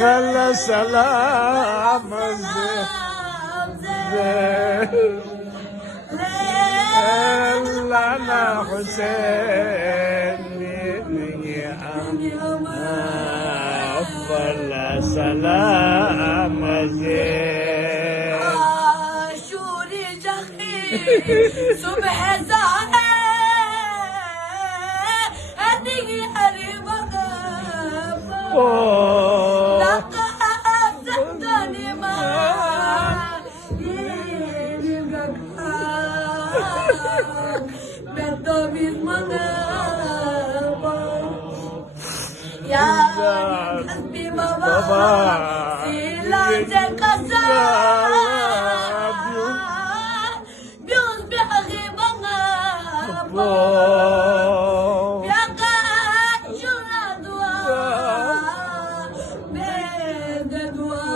غلا سلام لنا حسين أفضل سلام زين شوري جخي صبح زهر هدي قريبك Ya Hasbi Baba Silan kasar Bios biagi bangga Biaka jula dua Beda dua